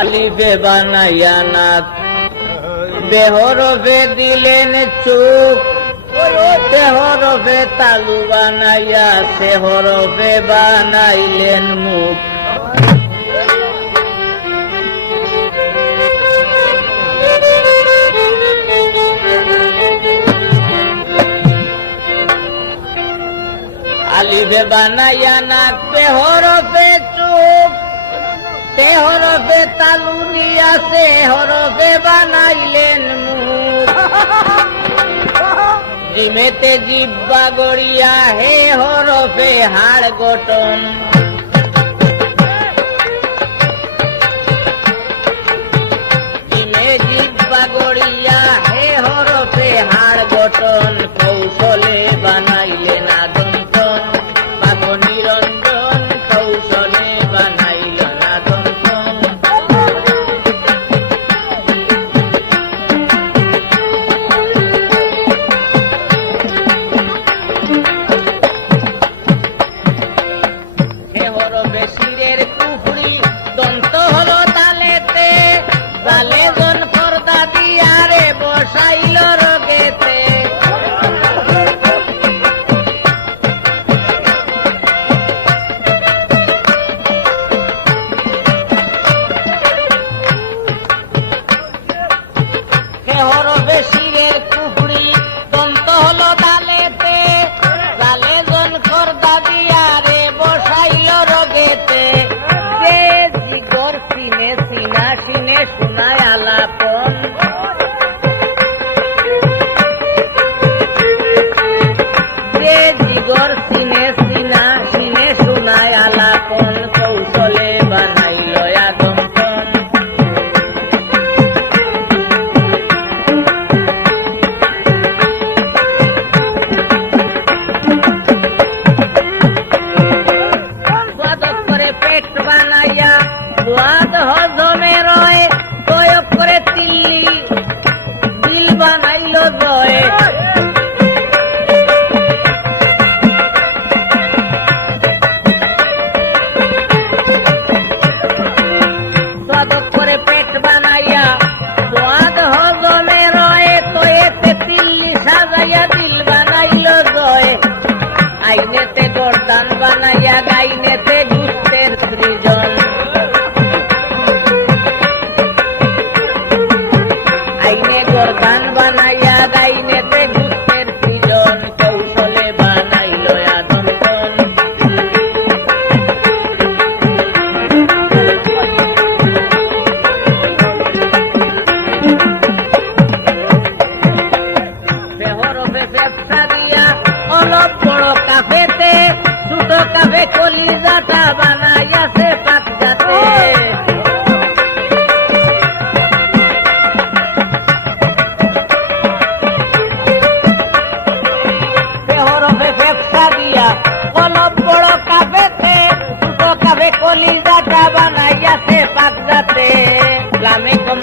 আলিফে বানাইয়া নাথ। বেহরফে দিলেন চুপ। তেহরফে তালু বানাইয়া সেহরফে বানাইলেন মুখ। আলিফে বানাইয়া নাথ বেহরফে চুপ। তে হরফে তালু নিয়া সে হরফে বানাইলেন জিমেতে জিব্বা গড়িয়া হে হরফে হাড় গঠন। কৌশলে বানাইলেন আদন্তন পাগ নিরঞ্জন কৌশলে বসাইল বানাইয়া স্বাদ হজমে রয়। দৌলত বড় কাফেতে ছোট কাফে কলিজাটা বানাইয়াছে পাক যাতে কলম বড় কাফেতে ছোট কাফে কলিজাটা বানাইয়াছে পাক যাতে ইসলামে কম